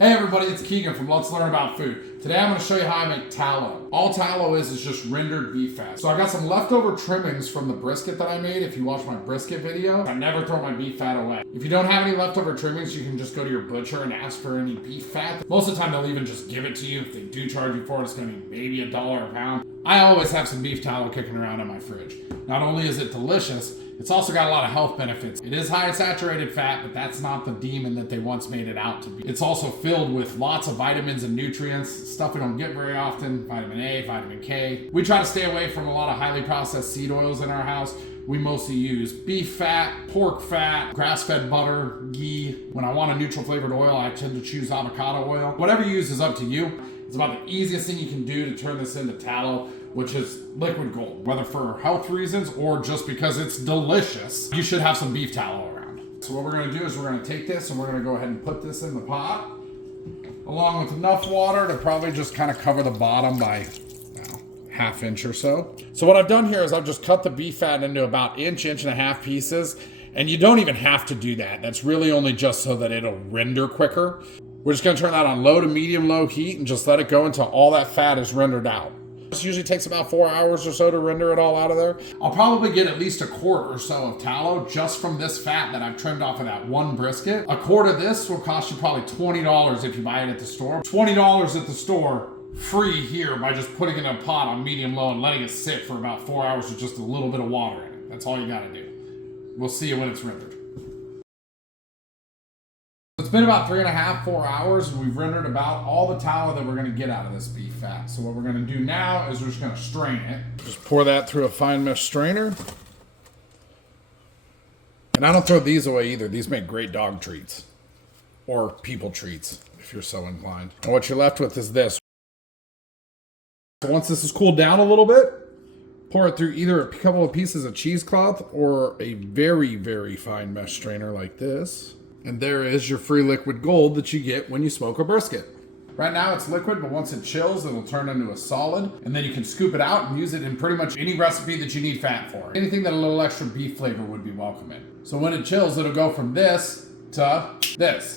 Hey everybody, it's Keegan from Let's Learn About Food. Today I'm going to show you how I make tallow. All tallow is just rendered beef fat. So I got some leftover trimmings from the brisket that I made. If you watch my brisket video, I never throw my beef fat away. If you don't have any leftover trimmings, you can just go to your butcher and ask for any beef fat. Most of the time they'll even just give it to you. If they do charge you for it, it's going to be maybe $1 a pound. I always have some beef tallow kicking around in my fridge. Not only is it delicious, it's also got a lot of health benefits. It is high in saturated fat, but that's not the demon that they once made it out to be. It's also filled with lots of vitamins and nutrients, stuff we don't get very often, vitamin A, vitamin K. We try to stay away from a lot of highly processed seed oils in our house. We mostly use beef fat, pork fat, grass-fed butter, ghee. When I want a neutral flavored oil, I tend to choose avocado oil. Whatever you use is up to you. It's about the easiest thing you can do to turn this into tallow, which is liquid gold. Whether for health reasons or just because it's delicious, you should have some beef tallow around. So what we're gonna do is we're gonna take this and we're gonna go ahead and put this in the pot, along with enough water to probably just kind of cover the bottom by ½ inch or so. So what I've done here is I've just cut the beef fat into about inch and a half pieces. And you don't even have to do that. That's really only just so that it'll render quicker. We're just gonna turn that on low to medium low heat and just let it go until all that fat is rendered out. This usually takes about 4 hours or so to render it all out of there. I'll probably get at least a quart or so of tallow just from this fat that I've trimmed off of that one brisket. A quart of this will cost you probably $20 if you buy it at the store. $20 at the store, free here by just putting it in a pot on medium low and letting it sit for about 4 hours with just a little bit of water in it. That's all you gotta do. We'll see you when it's rendered. It's been about 3.5, 4 hours, and we've rendered about all the tallow that we're gonna get out of this beef fat. So what we're gonna do now is we're just gonna strain it. Just pour that through a fine mesh strainer. And I don't throw these away either. These make great dog treats. Or people treats, if you're so inclined. And what you're left with is this. So once this is cooled down a little bit, pour it through either a couple of pieces of cheesecloth or a very, very fine mesh strainer like this. And there is your free liquid gold that you get when you smoke a brisket. Right now it's liquid, but once it chills, it'll turn into a solid. And then you can scoop it out and use it in pretty much any recipe that you need fat for. Anything that a little extra beef flavor would be welcome in. So when it chills, it'll go from this to this.